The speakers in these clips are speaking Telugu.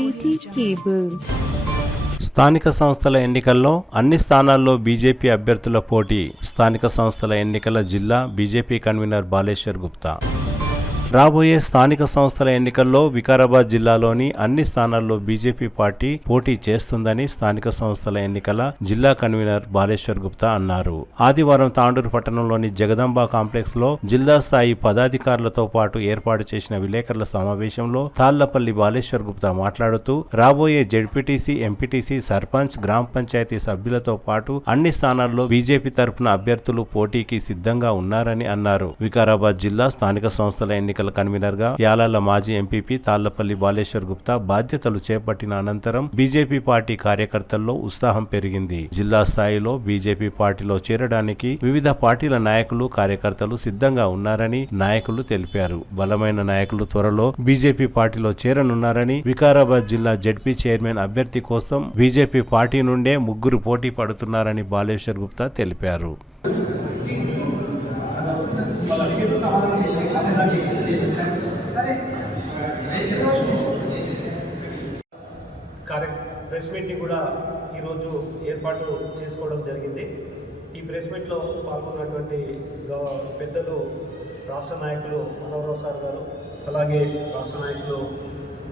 City cable. స్థానిక సంస్థల ఎన్నికల్లో అన్ని స్థానాల్లో బీజేపీ అభ్యర్థుల పోటీ. స్థానిక సంస్థల ఎన్నికల జిల్లా బీజేపీ కన్వీనర్ బాలేశ్వర్ గుప్తా. రాబోయే స్థానిక సంస్థల ఎన్నికల్లో వికారాబాద్ జిల్లాలోని అన్ని స్థానాల్లో బీజేపీ పార్టీ పోటీ చేస్తుందని స్థానిక సంస్థల ఎన్నికల జిల్లా కన్వీనర్ బాలేశ్వర్ గుప్తా అన్నారు. ఆదివారం తాండూరు పట్టణంలోని జగదంబ కాంప్లెక్స్ లో జిల్లా స్థాయి పదాధికారులతో పాటు ఏర్పాటు చేసిన విలేకరుల సమావేశంలో తాళ్లపల్లి బాలేశ్వర్ గుప్తా మాట్లాడుతూ రాబోయే జెడ్పీటీసీ, ఎంపీటీసీ, సర్పంచ్, గ్రామ పంచాయతీ సభ్యులతో పాటు అన్ని స్థానాల్లో బీజేపీ తరఫున అభ్యర్థులు పోటీకి సిద్ధంగా ఉన్నారని అన్నారు. వికారాబాద్ జిల్లా స్థానిక సంస్థల ఎన్నికల కన్వీనర్ గా యాలాల మాజీ ఎంపీపీ తాళ్లపల్లి బాలేశ్వర్ గుప్తా బాధ్యతలు చేపట్టిన అనంతరం బీజేపీ పార్టీ కార్యకర్తల్లో ఉత్సాహం పెరిగింది. జిల్లా స్థాయిలో బీజేపీ పార్టీలో చేరడానికి వివిధ పార్టీల నాయకులు, కార్యకర్తలు సిద్ధంగా ఉన్నారని నాయకులు తెలిపారు. బలమైన నాయకులు త్వరలో బీజేపీ పార్టీలో చేరనున్నారని, వికారాబాద్ జిల్లా జెడ్పీ చైర్మన్ అభ్యర్థి కోసం బీజేపీ పార్టీ నుండే 3 పోటీ పడుతున్నారని బాలేశ్వర్ గుప్తా తెలిపారు. ప్రెస్ మీట్ని కూడా ఈరోజు ఏర్పాటు చేసుకోవడం జరిగింది. ఈ ప్రెస్ మీట్లో పాల్గొన్నటువంటి పెద్దలు రాష్ట్ర నాయకులు మనోహర్ సార్ గారు, అలాగే రాష్ట్ర నాయకులు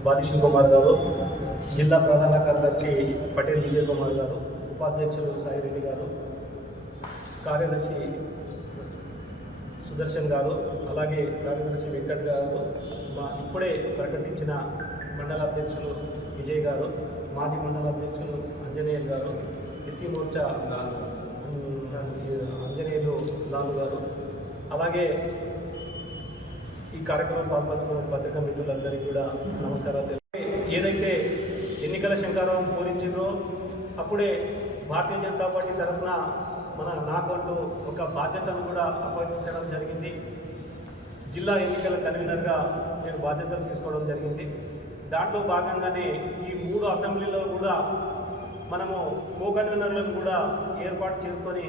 బాది శివకుమార్ గారు, జిల్లా ప్రధాన కార్యదర్శి పటేల్ విజయ్ కుమార్ గారు, ఉపాధ్యక్షులు సాయిరెడ్డి గారు, కార్యదర్శి సుదర్శన్ గారు, అలాగే కార్యదర్శి వెంకట్ గారు, ఇప్పుడే ప్రకటించిన మండల అధ్యక్షులు విజయ్ గారు, మాజీ మండల అధ్యక్షులు అంజనేయులు గారు, ఎస్సీ మోర్చా అంజనేయులు లాలు గారు, అలాగే ఈ కార్యక్రమం పాల్పంచుకున్న పత్రికా మిత్రులందరికీ కూడా నమస్కారాలు. ఏదైతే ఎన్నికల శంకారం పూరించిందో అప్పుడే భారతీయ జనతా పార్టీ తరఫున నాకంటూ ఒక బాధ్యతను కూడా అప్పగించడం జరిగింది. జిల్లా ఎన్నికల కన్వీనర్గా నేను బాధ్యతలు తీసుకోవడం జరిగింది. దాంట్లో భాగంగానే ఈ 3 అసెంబ్లీలో కూడా మనము కో కన్వీనర్లను కూడా ఏర్పాటు చేసుకొని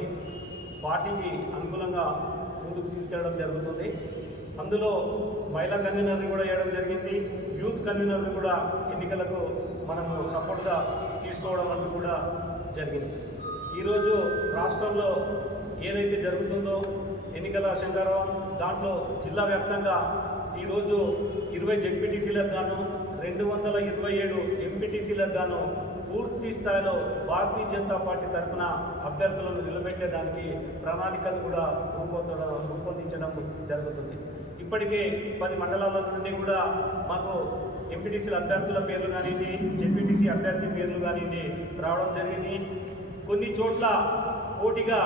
పార్టీకి అనుకూలంగా ముందుకు తీసుకెళ్ళడం జరుగుతుంది. అందులో మహిళా కన్వీనర్ని కూడా వేయడం జరిగింది. యూత్ కన్వీనర్ని కూడా ఎన్నికలకు మనము సపోర్ట్గా తీసుకోవడం అంటూ కూడా జరిగింది. ఈరోజు రాష్ట్రంలో ఏదైతే జరుగుతుందో ఎన్నికల శంకారం, దాంట్లో జిల్లా వ్యాప్తంగా ఈరోజు 20 జెడ్పీటీసీలకు గాను 227 ఎంపీటీసీలకు గాను పూర్తి స్థాయిలో భారతీయ జనతా పార్టీ తరఫున అభ్యర్థులను నిలబెట్టేదానికి ప్రణాళికను కూడా రూపొందించడం జరుగుతుంది. ఇప్పటికే 10 మండలాల నుండి కూడా మాకు ఎంపీటీసీల అభ్యర్థుల పేర్లు కానివ్వండి, జెడ్పీటీసీ అభ్యర్థి పేర్లు కానివ్వండి రావడం జరిగింది. కొన్ని చోట్ల పోటీగా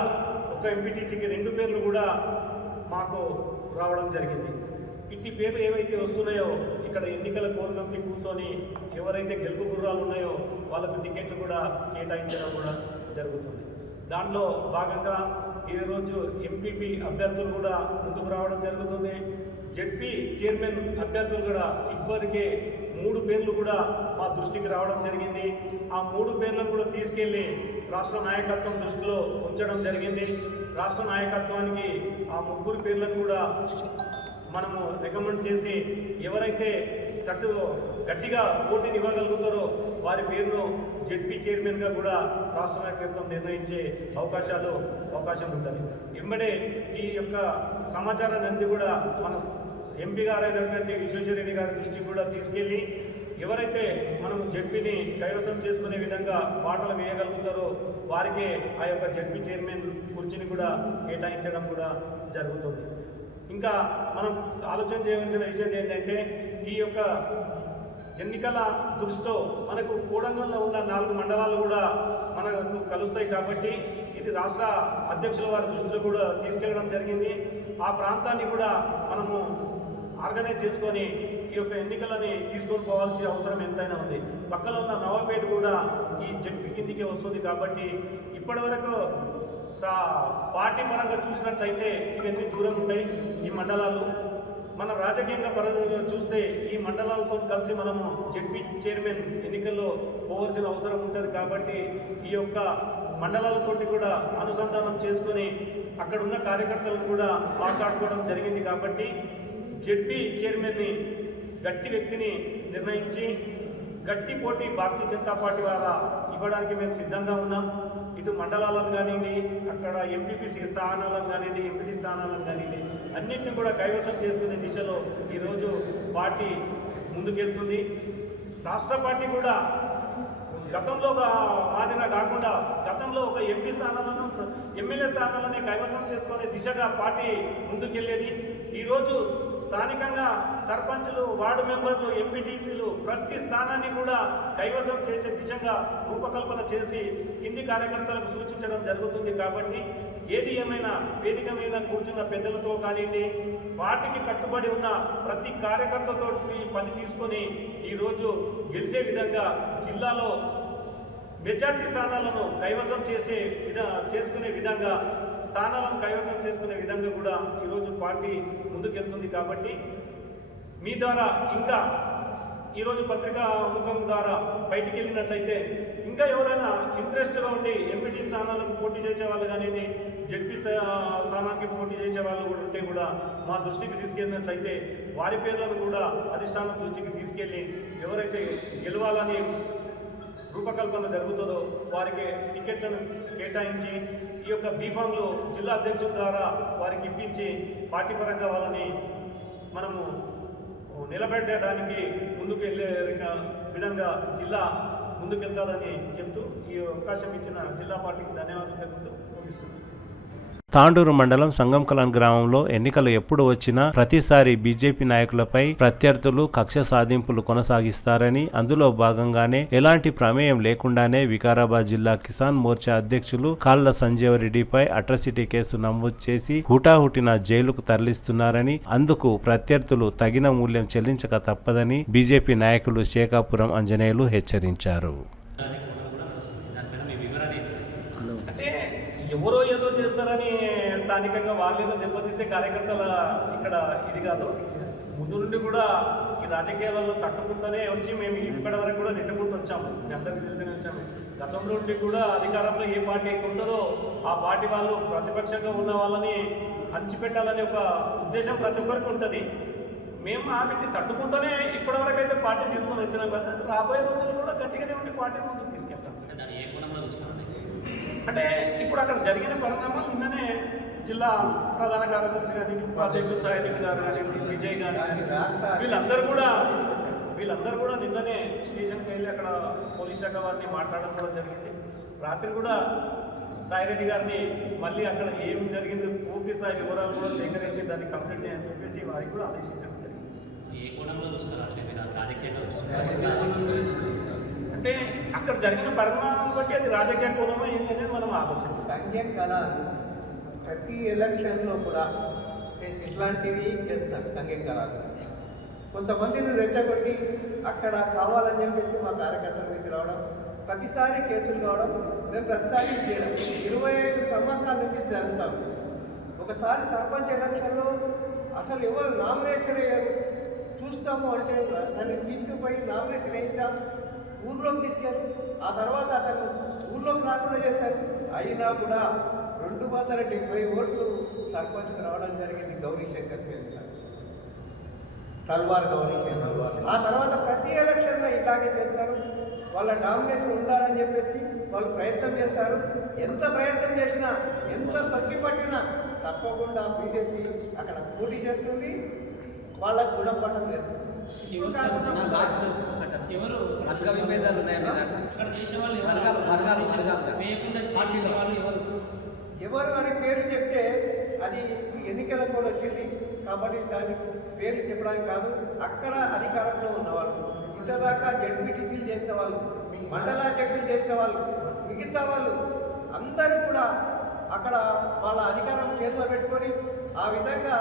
ఒక ఎంపీటీసీకి 2 పేర్లు కూడా మాకు రావడం జరిగింది. ఇట్టి పేర్లు ఏవైతే వస్తున్నాయో ఇక్కడ ఎన్నికల కోర్ కమిటీ కూర్చొని ఎవరైతే గెలుపు గుర్రాలు ఉన్నాయో వాళ్ళకు టికెట్లు కూడా కేటాయించడం కూడా జరుగుతుంది. దాంట్లో భాగంగా ఈరోజు ఎంపీపీ అభ్యర్థులు కూడా ముందుకు రావడం జరుగుతుంది. జెడ్పీ చైర్మన్ అభ్యర్థులు కూడా ఇప్పటికే 3 పేర్లు కూడా మా దృష్టికి రావడం జరిగింది. ఆ 3 పేర్లను కూడా తీసుకెళ్ళి రాష్ట్ర నాయకత్వం దృష్టిలో ఉంచడం జరిగింది. రాష్ట్ర నాయకత్వానికి ఆ 3 పేర్లను కూడా మనము రికమెండ్ చేసి ఎవరైతే గట్టిగా పోటీని ఇవ్వగలుగుతారో వారి పేరును జెడ్పీ చైర్మన్గా కూడా రాష్ట్ర నాయకత్వం నిర్ణయించే అవకాశం ఉంటుంది. వెంబడే ఈ యొక్క సమాచారాన్ని కూడా మన ఎంపీ గారైనటువంటి విశ్వేశ్వరరెడ్డి గారి దృష్టికి కూడా తీసుకెళ్ళి ఎవరైతే మనం జెడ్పీని కైవసం చేసుకునే విధంగా బాటలు వేయగలుగుతారో వారికే ఆ యొక్క జెడ్పీ చైర్మన్ కుర్చీని కూడా కేటాయించడం కూడా జరుగుతుంది. ఇంకా మనం ఆలోచన చేయవలసిన విషయం ఏంటంటే ఈ యొక్క ఎన్నికల దృష్టిలో మనకు కోడంగల్లో ఉన్న 4 మండలాలు కూడా మనకు కలుస్తాయి కాబట్టి ఇది రాష్ట్ర అధ్యక్షుల వారి దృష్టిలో కూడా తీసుకెళ్లడం జరిగింది. ఆ ప్రాంతాన్ని కూడా మనము ఆర్గనైజ్ చేసుకొని ఈ యొక్క ఎన్నికలని తీసుకొని పోవాల్సిన అవసరం ఎంతైనా ఉంది. పక్కన ఉన్న నవాపేట కూడా ఈ జెడ్పీ కిందికి వస్తుంది కాబట్టి ఇప్పటివరకు పార్టీ పరంగా చూసినట్లయితే ఇవన్నీ దూరం ఉంటాయి ఈ మండలాలు. మన రాజకీయంగా పరంగా చూస్తే ఈ మండలాలతో కలిసి మనము జెడ్పీ చైర్మన్ ఎన్నికల్లో పోవాల్సిన అవసరం ఉంటుంది కాబట్టి ఈ యొక్క మండలాలతోటి కూడా అనుసంధానం చేసుకొని అక్కడున్న కార్యకర్తలను కూడా మాట్లాడుకోవడం జరిగింది కాబట్టి జెడ్పీ చైర్మన్ని గట్టి వ్యక్తిని నిర్ణయించి గట్టి పోటీ భారతీయ జనతా పార్టీ వారా ఇవ్వడానికి మేము సిద్ధంగా ఉన్నాం. ఇటు మండలాలను కానివ్వండి, అక్కడ ఎంపీపీసీ స్థానాలను కానివ్వండి, ఎంపీటీ స్థానాలను కానివ్వండి, అన్నింటినీ కూడా కైవసం చేసుకునే దిశలో ఈరోజు పార్టీ ముందుకెళ్తుంది. రాష్ట్ర పార్టీ కూడా గతంలో మాదిరిగా కాకుండా గతంలో ఒక ఎంపీ స్థానాలను ఎమ్మెల్యే స్థానాలనే కైవసం చేసుకునే దిశగా పార్టీ ముందుకెళ్ళేది. ఈరోజు స్థానికంగా సర్పంచులు, వార్డు మెంబర్లు, ఎంపీటీసీలు ప్రతి స్థానాన్ని కూడా కైవసం చేసే దిశగా రూపకల్పన చేసి కింది కార్యకర్తలకు సూచించడం జరుగుతుంది. కాబట్టి ఏది ఏమైనా వేదిక మీద కూర్చున్న పెద్దలతో కానివ్వండి, పార్టీకి కట్టుబడి ఉన్న ప్రతి కార్యకర్తతో పని తీసుకొని ఈరోజు గెలిచే విధంగా జిల్లాలో మెజార్టీ స్థానాలను కైవసం చేసుకునే విధంగా స్థానాలను కైవసం చేసుకునే విధంగా కూడా ఈరోజు పార్టీ ముందుకెళ్తుంది. కాబట్టి మీ ద్వారా ఇంకా ఈరోజు పత్రికా ముఖం ద్వారా బయటికి వెళ్ళినట్లయితే ఇంకా ఎవరైనా ఇంట్రెస్ట్గా ఉండి ఎంపీటీ స్థానాలకు పోటీ చేసే వాళ్ళు కానివ్వండి, జడ్పీ స్థానానికి పోటీ చేసే వాళ్ళు కూడా ఉంటే కూడా మా దృష్టికి తీసుకెళ్ళినట్లయితే వారి పేర్లను కూడా అధిష్టానం దృష్టికి తీసుకెళ్ళి ఎవరైతే గెలవాలని రూపకల్పన జరుగుతుందో వారికి టికెట్లను కేటాయించి ఈ యొక్క బీఫామ్లు జిల్లా అధ్యక్షుల ద్వారా వారికి ఇప్పించి పార్టీ పరంగా వాళ్ళని మనము నిలబెట్టడానికి ముందుకు వెళ్ళే విధంగా జిల్లా ముందుకెళ్తాదని చెప్తూ ఈ అవకాశం ఇచ్చిన జిల్లా పార్టీకి ధన్యవాదాలు తెలుపుతూ ముగిస్తుంది. తాండూరు మండలం సంగంకలాన్ గ్రామంలో ఎన్నికలు ఎప్పుడు వచ్చినా ప్రతిసారి బీజేపీ నాయకులపై ప్రత్యర్థులు కక్ష సాధింపులు కొనసాగిస్తారని, అందులో భాగంగానే ఎలాంటి ప్రమేయం లేకుండానే వికారాబాద్ జిల్లా కిసాన్ మోర్చా అధ్యక్షులు కాళ్ళ సంజీవరెడ్డిపై అట్రాసిటీ కేసు నమోదు చేసి హుటాహుటిన జైలుకు తరలిస్తున్నారని, అందుకు ప్రత్యర్థులు తగిన మూల్యం చెల్లించక తప్పదని బీజేపీ నాయకులు శేఖాపురం అంజనేయులు హెచ్చరించారు. ఎవరో ఏదో చేస్తారని స్థానికంగా వాళ్ళు ఏదో దెబ్బతీస్తే కార్యకర్తల ఇక్కడ ఇది కాదు. ముందు నుండి కూడా ఈ రాజకీయాలలో తట్టుకుంటూనే వచ్చి మేము ఇప్పటి వరకు కూడా నెట్టుకుంటూ వచ్చాము. మీ అందరికీ తెలిసిన విషయమే. గతంలో నుండి కూడా అధికారంలో ఏ పార్టీ అయితే ఉంటుందో ఆ పార్టీ వాళ్ళు ప్రతిపక్షంగా ఉన్న వాళ్ళని అణిచిపెట్టాలనే ఒక ఉద్దేశం ప్రతి ఒక్కరికి ఉంటుంది. మేము ఆ వీటిని తట్టుకుంటూనే ఇప్పటివరకు అయితే పార్టీ తీసుకొని వచ్చినాం కదా. రాబోయే రోజుల్లో కూడా గట్టిగానే ఉండి పార్టీని ముందుకు తీసుకెళ్తాం. అంటే ఇప్పుడు అక్కడ జరిగిన పరిణామాలు నిన్ననే జిల్లా ప్రధాన కార్యదర్శి కానీ, ఉపాధ్యక్షుడు సాయిరెడ్డి గారు కానీ, విజయ్ గారు వీళ్ళందరూ కూడా నిన్ననే స్టేషన్కి వెళ్ళి అక్కడ పోలీస్ శాఖ వారిని మాట్లాడడం కూడా జరిగింది. రాత్రి కూడా సాయిరెడ్డి గారిని మళ్ళీ అక్కడ ఏం జరిగింది పూర్తి స్థాయి వివరాలు కూడా సేకరించి దాన్ని కంప్లీట్ చేయని చెప్పేసి వారికి కూడా ఆదేశించడం అంటే అక్కడ జరిగిన పరిణామం బట్టి అది రాజకీయ కోణమో ఏంటి అనేది మనం ఆలోచన. సంఖ్యం కదా ప్రతి ఎలక్షన్లో కూడా ఇట్లాంటివి చేస్తారు. సంఖ్యం కదా కొంతమందిని రెచ్చగొట్టి అక్కడ కావాలని చెప్పేసి మా కార్యకర్తల మీద రావడం, ప్రతిసారి కేసులు కావడం, మేము ప్రతిసారి చేయడం 25 సంవత్సరాల నుంచి జరుగుతాం. ఒకసారి సర్పంచ్ ఎలక్షన్లో అసలు ఎవరు నామినేషన్ అయ్యారు చూస్తాము అంటే దాన్ని తీసుకుపోయి నామినేషన్ వేయించాం, ఊర్లోకి తీసుకెళ్ళి ఆ తర్వాత అతను ఊర్లోకి రాకుండా చేశారు. అయినా కూడా 270 ఓట్లు సర్పంచ్కి రావడం జరిగింది. గౌరీశంకర్ తల్వార్ గౌరీశంకర్. ఆ తర్వాత ప్రతి ఎలక్షన్లో ఇలాగే చేస్తారు. వాళ్ళ డామినేషన్ ఉండాలని చెప్పేసి వాళ్ళు ప్రయత్నం చేస్తారు. ఎంత ప్రయత్నం చేసినా, ఎంత తగ్గి పట్టినా తప్పకుండా బీజేపీ అక్కడ పోటీ చేస్తుంది. వాళ్ళకు గుణపడటం లేదు. ఎవరు వర్గ విభేదాలు ఉన్నాయి. ఎవరు అని పేరు చెప్తే అది ఎన్నికల కూడా వచ్చింది కాబట్టి దాని పేర్లు చెప్పడానికి కాదు. అక్కడ అధికారంలో ఉన్నవాళ్ళు, ఇంతదాకా జడ్పీటీసీలు చేసిన వాళ్ళు, మండలాధ్యక్షులు చేసిన వాళ్ళు, మిగతా వాళ్ళు అందరూ కూడా అక్కడ వాళ్ళ అధికారం చేతిలో పెట్టుకొని ఆ విధంగా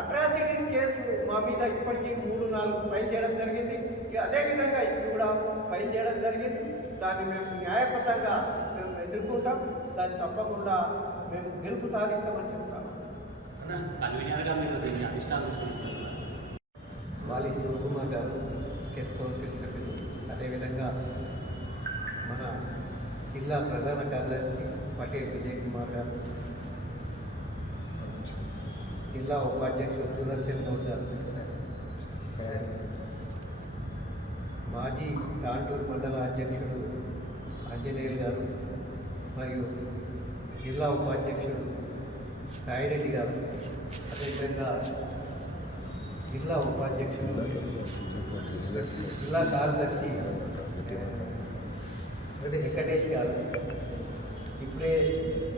అట్రాసిటీస్ కేసు మా మీద ఇప్పటికీ 3-4 ఫైల్ చేయడం జరిగింది. అదేవిధంగా ఇప్పుడు కూడా ఫైల్ చేయడం జరిగింది. దాన్ని మేము న్యాయబద్ధంగా మేము ఎదుర్కొంటాం. దాన్ని తప్పకుండా మేము గెలుపు సాధిస్తామని చెప్తాము. వాలి శివకుమార్ గారు కేసు కౌన్సిల్ సభ్యులు, అదేవిధంగా మన జిల్లా ప్రధాన కార్యదర్శి పటేల్ విజయ్ కుమార్ గారు, జిల్లా ఉపాధ్యక్షుడు సుదర్శన్ గౌడ్ గారు, మాజీ తాండూరు మండల అధ్యక్షుడు ఆంజనేయులు గారు మరియు జిల్లా ఉపాధ్యక్షుడు సాయిరెడ్డి గారు, అదేవిధంగా జిల్లా ఉపాధ్యక్షుడు జిల్లా కార్యదర్శి వెంకటేష్ గారు, ఇప్పుడే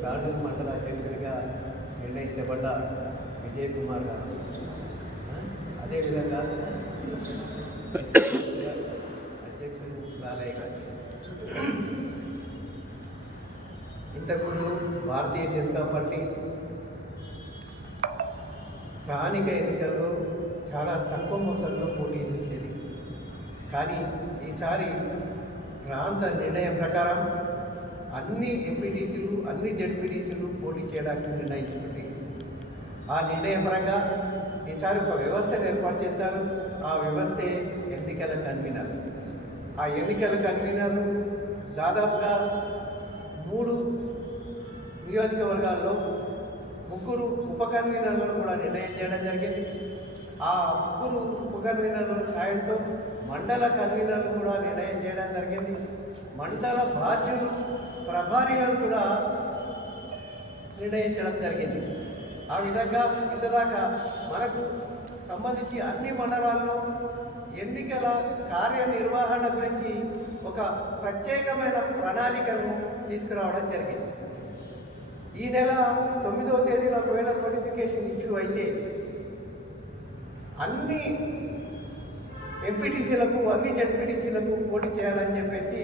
తాండూరు మండల అధ్యక్షుడిగా నిర్ణయించబడ్డ విజయ్ కుమార్ గారు, అదేవిధంగా అధ్యక్షుడు బాలయ్య గారు. ఇంతకుముందు భారతీయ జనతా పార్టీ స్థానిక ఎన్నికల్లో చాలా తక్కువ మొత్తంలో పోటీ చేసేది. కానీ ఈసారి ప్రాంత నిర్ణయం ప్రకారం అన్ని ఎంపీటీసీలు అన్ని జడ్పీటీసీలు పోటీ చేయడానికి నిర్ణయించుకుంది. ఆ నిర్ణయం పరంగా ఈసారి ఒక వ్యవస్థను ఏర్పాటు చేశారు. ఆ వ్యవస్థే ఎన్నికల కన్వీనర్. ఆ ఎన్నికల కన్వీనర్ దాదాపుగా 3 నియోజకవర్గాల్లో 3 ఉప కన్వీనర్లను కూడా నిర్ణయం చేయడం జరిగింది. ఆ 3 ఉప కన్వీనర్ల సాయంతో మండల కన్వీనర్లు కూడా నిర్ణయం చేయడం జరిగింది. మండల బాధ్యులు ప్రభారీలను కూడా నిర్ణయించడం జరిగింది. ఆ విధంగా ఇంతదాకా మనకు సంబంధించి అన్ని మండలాల్లో ఎన్నికల కార్యనిర్వహణ గురించి ఒక ప్రత్యేకమైన ప్రణాళికను తీసుకురావడం జరిగింది. ఈ నెల 9వ తేదీన ఒకవేళ నోటిఫికేషన్ ఇష్యూ అయితే అన్ని ఎంపీటీసీలకు అన్ని జడ్పీటీసీలకు పోటీ చేయాలని చెప్పేసి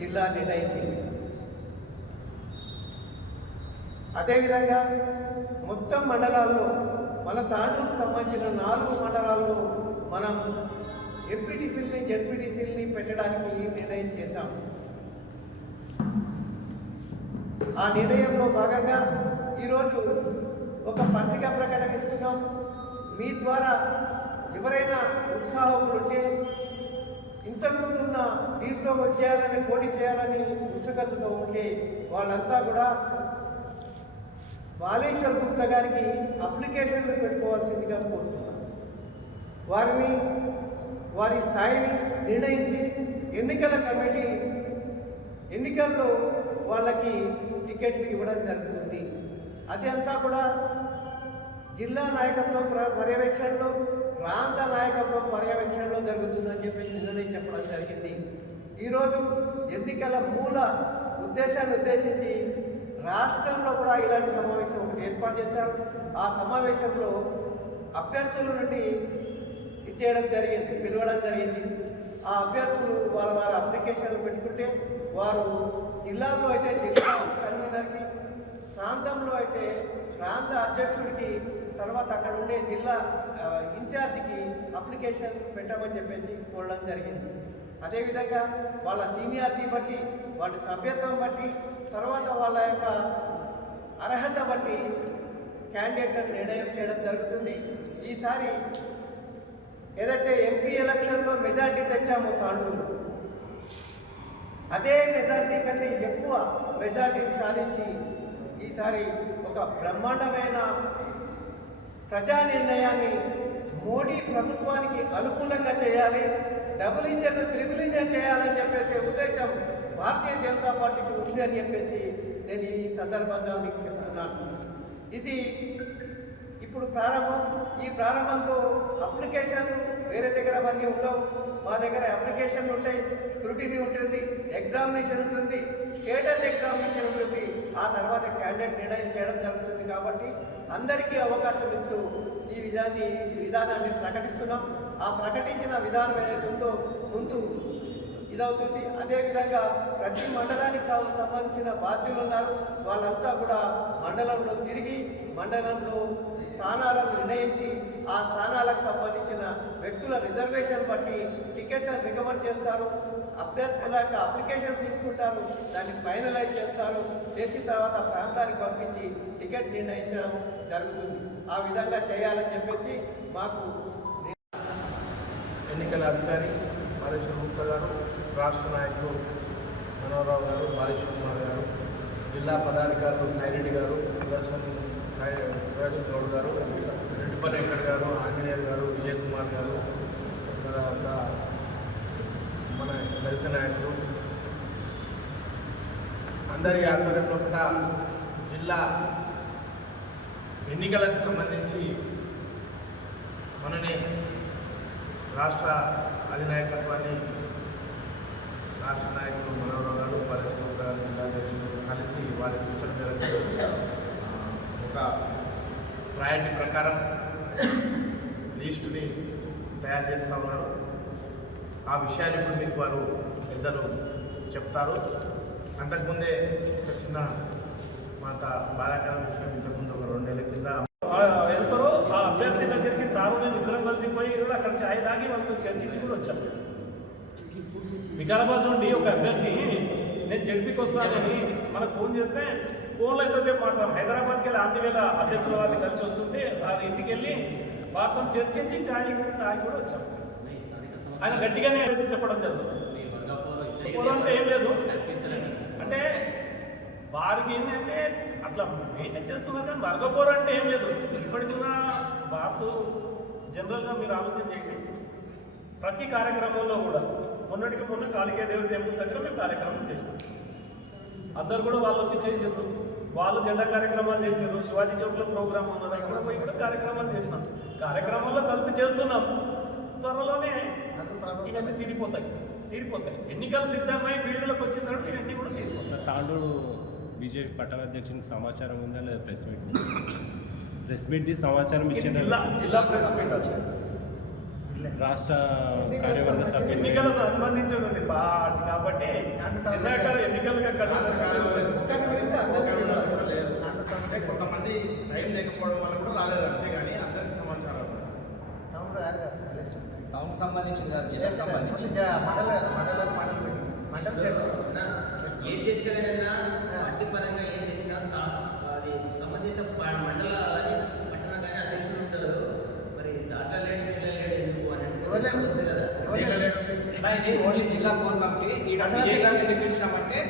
జిల్లా నిర్ణయించింది. అదేవిధంగా మొత్తం మండలాల్లో మన తాండూరుకు సంబంధించిన 4 మండలాల్లో మనం ఎంపీటీసీలని జడ్పీటీసీలని పెట్టడానికి నిర్ణయం చేశాం. ఆ నిర్ణయంలో భాగంగా ఈరోజు ఒక పత్రికా ప్రకటన ఇస్తున్నాం. మీ ద్వారా ఎవరైనా ఉత్సాహకులు ఉంటే ఇంతకుముందున్న దీంట్లో వచ్చేయాలని పోటీ చేయాలని ఉత్సుకతతో ఉంటే వాళ్ళంతా కూడా బాలేశ్వర్ గుప్తా గారికి అప్లికేషన్లు పెట్టుకోవాల్సిందిగా కోరుతున్నాం. వారి స్థాయిని నిర్ణయించి ఎన్నికల కమిటీ ఎన్నికల్లో వాళ్ళకి టికెట్లు ఇవ్వడం జరుగుతుంది. అది అంతా కూడా జిల్లా నాయకత్వం పర్యవేక్షణలో, ప్రాంత నాయకత్వం పర్యవేక్షణలో జరుగుతుందని చెప్పి నిన్ననే చెప్పడం జరిగింది. ఈరోజు ఎన్నికల మూల ఉద్దేశాన్ని ఉద్దేశించి రాష్ట్రంలో కూడా ఇలాంటి సమావేశం ఒకటి ఏర్పాటు చేశారు. ఆ సమావేశంలో అభ్యర్థుల నుండి ఇచ్చేయడం జరిగింది, పిలవడం జరిగింది. ఆ అభ్యర్థులు వారి అప్లికేషన్లు పెట్టుకుంటే వారు జిల్లాలో అయితే జిల్లా కన్వీనర్కి, ప్రాంతంలో అయితే ప్రాంత అధ్యక్షుడికి, తర్వాత అక్కడ ఉండే జిల్లా ఇన్ఛార్జికి అప్లికేషన్ పెట్టమని చెప్పేసి కోరడం జరిగింది. అదేవిధంగా వాళ్ళ సీనియారిటీ బట్టి, వాళ్ళ సభ్యత్వం బట్టి, తర్వాత వాళ్ళ యొక్క అర్హత బట్టి క్యాండిడేట్లను నిర్ణయం చేయడం జరుగుతుంది. ఈసారి ఏదైతే ఎంపీ ఎలక్షన్లో మెజార్టీ తెచ్చామో తాండూరులో, అదే మెజార్టీ కంటే ఎక్కువ మెజార్టీని సాధించి ఈసారి ఒక బ్రహ్మాండమైన ప్రజా నిర్ణయాన్ని మోడీ ప్రభుత్వానికి అనుకూలంగా చేయాలి, డబుల్ ఇంజన్ త్రిబుల్ ఇంజన్ చేయాలని చెప్పేసి ఉద్దేశం భారతీయ జనతా పార్టీకి ఉంది అని చెప్పేసి నేను ఈ సందర్భంగా మీకు చెప్తున్నాను. ఇది ఇప్పుడు ప్రారంభం. ఈ ప్రారంభంతో అప్లికేషన్లు వేరే దగ్గర అవన్నీ ఉండవు. మా దగ్గర అప్లికేషన్లు ఉంటాయి, స్క్రూటినీ ఉంటుంది, ఎగ్జామినేషన్ ఉంటుంది, స్టేటస్ ఎగ్జామినేషన్ ఉంటుంది. ఆ తర్వాత క్యాండిడేట్ నిర్ణయం చేయడం జరుగుతుంది. కాబట్టి అందరికీ అవకాశం ఇస్తూ ఈ విధానాన్ని ప్రకటిస్తున్నాం. ఆ ప్రకటించిన విధానం ఏదైతే ఉందో ముందు ఇదవుతుంది. అదేవిధంగా ప్రతి మండలానికి సంబంధించిన బాధ్యులు ఉన్నారు. వాళ్ళంతా కూడా మండలంలో తిరిగి మండలంలో స్థానాలను నిర్ణయించి ఆ స్థానాలకు సంబంధించిన వ్యక్తుల రిజర్వేషన్ బట్టి టికెట్లను రికమెండ్ చేస్తారు. అభ్యర్థుల యొక్క అప్లికేషన్ తీసుకుంటారు, దాన్ని ఫైనలైజ్ చేస్తారు. చేసిన తర్వాత ప్రాంతానికి పంపించి టికెట్ నిర్ణయించడం జరుగుతుంది. ఆ విధంగా చేయాలని చెప్పేసి మాకు ఎన్నికల అధికారి బాలేశ్వర్ గుప్తా గారు, రాష్ట్ర నాయకులు మనోహరరావు గారు, బాలేశ్వర్ కుమార్ గారు, జిల్లా పదాధికారులు సాయిరెడ్డి గారు, సుదర్శన్ గౌడ్ గారు, రెడ్డిపల్లి వెంకట్ గారు, ఆంజనేయులు గారు, విజయ్ కుమార్ గారు, తర్వాత మన దళిత నాయకులు అందరి ఆధ్వర్యంలో కూడా జిల్లా ఎన్నికలకు సంబంధించి మననే రాష్ట్ర అధినాయకత్వాన్ని రాష్ట్ర నాయకులు మనోహర్ గారు బాలచంద్ర గారు జిల్లా అధ్యక్షులు కలిసి వారి సూచన మేరకు ఒక ప్రయారిటీ ప్రకారం లిస్టుని తయారు చేస్తూ ఉన్నారు. ఆ విషయాన్ని ఇప్పుడు మీకు వారు పెద్దలు చెప్తారు. అంతకుముందే ఒక చిన్న మాత బాధాకరమైన విషయం, ఇంతకుముందు ఒక 2 నెలల కింద వెళ్తారో ఆ అభ్యర్థి దగ్గరికి సారు నేను ఇద్దరం కలిసిపోయి కూడా అక్కడ ఛాయ్ తాగి వాళ్ళతో చర్చించి కూడా వచ్చాను. వికారాబాద్ నుండి ఒక అభ్యర్థి నేను జడ్పీకి వస్తానని మనకు ఫోన్ చేస్తే ఫోన్లో ఎంతసేపు మాట్లాడాం. హైదరాబాద్కి వెళ్ళి ఆంధ్రవేళ అధ్యక్షుల వారిని కలిసి వస్తుంటే వారి ఇంటికి వెళ్ళి వారితో చర్చించి ఛాయ్ తాగి కూడా వచ్చాం. ఆయన గట్టిగానే వేసి చెప్పడం జరుగుతుంది. అంటే ఏం లేదు, అంటే వారికి ఏంటంటే అట్లా మెయింటైన్ చేస్తున్నారు. కానీ వర్గపోరు అంటే ఏం లేదు. ఇప్పటికున్న వారితో జనరల్గా మీరు ఆలోచన చేయండి. ప్రతి కార్యక్రమంలో కూడా మొన్నటికి మొన్న కాళికేదేవి టెంపుల్ దగ్గర మేము కార్యక్రమం చేసినాం. అందరు కూడా వాళ్ళు వచ్చి చేసారు. వాళ్ళు జెండా కార్యక్రమాలు చేశారు. శివాజీ చౌక్లో ప్రోగ్రామ్ ఉన్నది, కూడా పోయి కూడా కార్యక్రమాలు చేసినాం. కార్యక్రమంలో కలిసి చేస్తున్నాం. త్వరలోనే ఇవన్నీ తీరిపోతాయి. ఎన్నికలు సిద్ధమై ఫీల్డ్లోకి వచ్చిన తర్వాత ఇవన్నీ కూడా తీరిపోతాయి. తాండూరు బీజేపీ పట్టణ అధ్యక్షునికి సమాచారం ఉందా లేదా? ప్రెస్ మీట్ సమాచారం ఇచ్చింది. జిల్లా ప్రెస్ మీట్ వచ్చింది. రాష్ట్ర కార్యవర్గ సభ్యులు ఎన్నికలకు సంబంధించింది ఉంది కాబట్టి ఎన్నికలుగా అంటే కొంతమంది టైం లేకపోవడం వల్ల కూడా రాలేదు, అంతేగాని అందరికి సమాచారం టౌన్ సంబంధించింది కాదు, జిల్లా సంబంధించి ఏం చేసినా పార్టీ పరంగా ఏం చేసినా అది సంబంధిత మండల కానీ పట్టణ కానీ అధ్యక్షులు ఉంటారు. మరి దాంట్లో లేడు ఇట్లా లేడు ఎందుకు అని ఓన్లీ జిల్లా కోర్ కమిటీ ఈడ విజయ్ గారిని ఎందుకు పిలిచినామంటే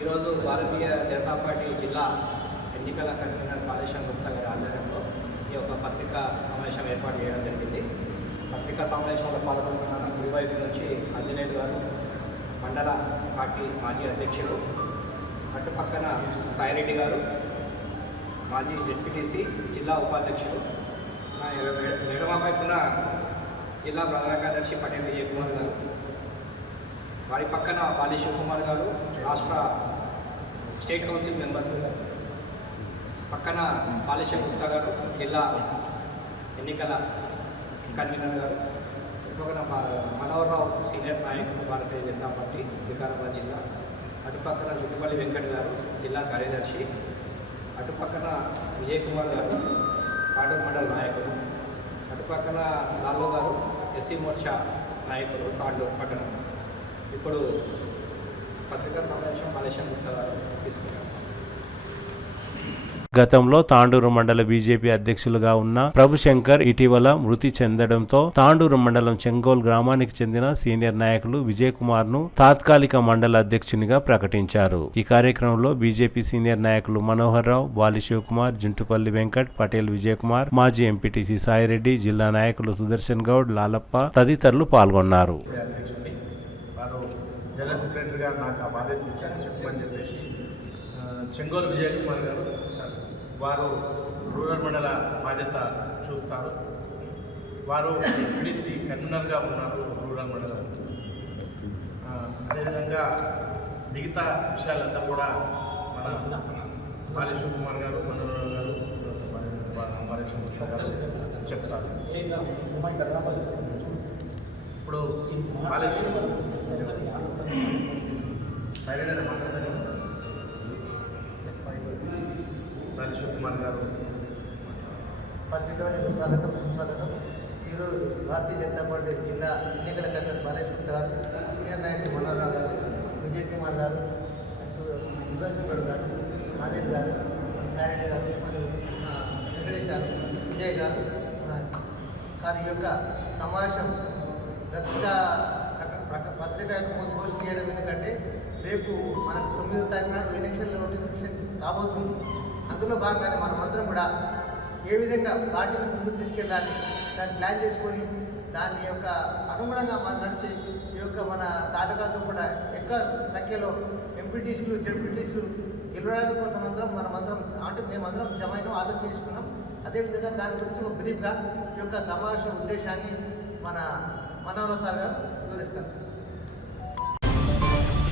ఈరోజు భారతీయ జనతా పార్టీ జిల్లా ఎన్నికల కన్వీనర్ బాలేశ్వర్ గుప్తా గారి ఆధ్వర్యంలో ఈ యొక్క పత్రికా సమావేశం ఏర్పాటు చేయడం జరిగింది. పత్రికా సమావేశంలో పాల్గొన్న కుడివైపు నుంచి ఆంజనేయులు గారు మండల పార్టీ మాజీ అధ్యక్షులు, అటు పక్కన సాయిరెడ్డి గారు మాజీ జెడ్పీటీసీ జిల్లా ఉపాధ్యక్షులు, ఎడమ వైపున జిల్లా ప్రధాన కార్యదర్శి పటేల్ విజయ్ కుమార్ గారు, వారి పక్కన బాలి శివకుమార్ గారు రాష్ట్ర స్టేట్ కౌన్సిల్ మెంబర్స్ పక్కన బాలేశ్వర్ గుప్తా గారు జిల్లా ఎన్నికల కన్వీనర్ గారు, పక్కన మనోహర్ రావు సీనియర్ నాయకులు భారతీయ జనతా పార్టీ వికారాబాద్ జిల్లా, అటుపక్కన చుట్టుపల్లి వెంకట్ గారు జిల్లా కార్యదర్శి, అటుపక్కన విజయ్ కుమార్ గారు పాటూరు మండల నాయకులు, అటుపక్కన లాల్లో గారు ఎస్సీ మోర్చా నాయకులు తాండూరు పట్టణం. ఇప్పుడు పత్రికా సమావేశం బాలేశ్వర్ గుప్తా గారు తీసుకున్నారు. గతంలో తాండూరు మండల బీజేపీ అధ్యక్షులుగా ఉన్న ప్రభుశంకర్ ఇటీవల మృతి చెందడంతో తాండూరు మండలం చెంగోల్ గ్రామానికి చెందిన సీనియర్ నాయకులు విజయ్ కుమార్ ను తాత్కాలిక మండల అధ్యక్షునిగా ప్రకటించారు. ఈ కార్యక్రమంలో బీజేపీ సీనియర్ నాయకులు మనోహర్ రావు, బాలి శివకుమార్, జుంటుపల్లి వెంకట్, పటేల్ విజయ్ కుమార్, మాజీ ఎంపీటీసీ సాయిరెడ్డి, జిల్లా నాయకులు సుదర్శన్ గౌడ్, లాలప్ప తదితరులు పాల్గొన్నారు. జనరల్ సెక్రటరీ గారు నాకు ఆ బాధ్యత ఇచ్చారని చెప్పమని చెప్పేసి చెంగోలు విజయ్ కుమార్ గారు వారు రూరల్ మండల బాధ్యత చూస్తారు. వారు ఎంపీడీసీ కన్వీనర్గా ఉన్నారు రూరల్ మండలం. అదేవిధంగా మిగతా విషయాలంతా కూడా మన బాలేశ్వర్ కుమార్ గారు, మనోహర్ గారు, బాలేశ్వర్ గుప్తా గారు చెప్తారు. ఇప్పుడు బాలేశ్వర్ సైలెంట్ మాట్లాడారు. బాలేశ్వర్ కుమార్ గారు పత్రికలోని సుస్వాగతం. ఈరోజు భారతీయ జనతా పార్టీ జిల్లా ఎన్నికల కన్వీనర్ బాలేశ్వర్ గారు, సీనియర్ నాయకులు మనోహర్ రావు గారు, విజయ్ కుమార్ గారు, సుదర్శన్ గారు, ఆదిల్ గారు, సాయిరెడ్డి గారు, మరియు వెంకటేష్ గారు, విజయ్ గారు. కానీ ఈ యొక్క సమావేశం పత్రిక పోస్ట్ చేయడం ఎందుకంటే రేపు మనకు 9వ తారీఖు నాడు ఎలక్షన్ నోటిఫికేషన్ రాబోతుంది. అందులో భాగంగానే మనమందరం కూడా ఏ విధంగా పార్టీని ముందుకు తీసుకెళ్ళాలి దాన్ని ప్లాన్ చేసుకొని దాని యొక్క అనుగుణంగా మనం నడిచి ఈ యొక్క మన తాలూకాతో కూడా ఎక్కువ సంఖ్యలో ఎంపీటీసీలు జెడ్పీటీసీలు గెలవడానికి కోసం మనమందరం అంటే మేమందరం జమైన ఆలోచన చేసుకున్నాం. అదేవిధంగా దాని గురించి ఒక బ్రీఫ్గా ఈ యొక్క సమావేశం ఉద్దేశాన్ని మన మనోహర్ సార్ గారు వివరిస్తారు.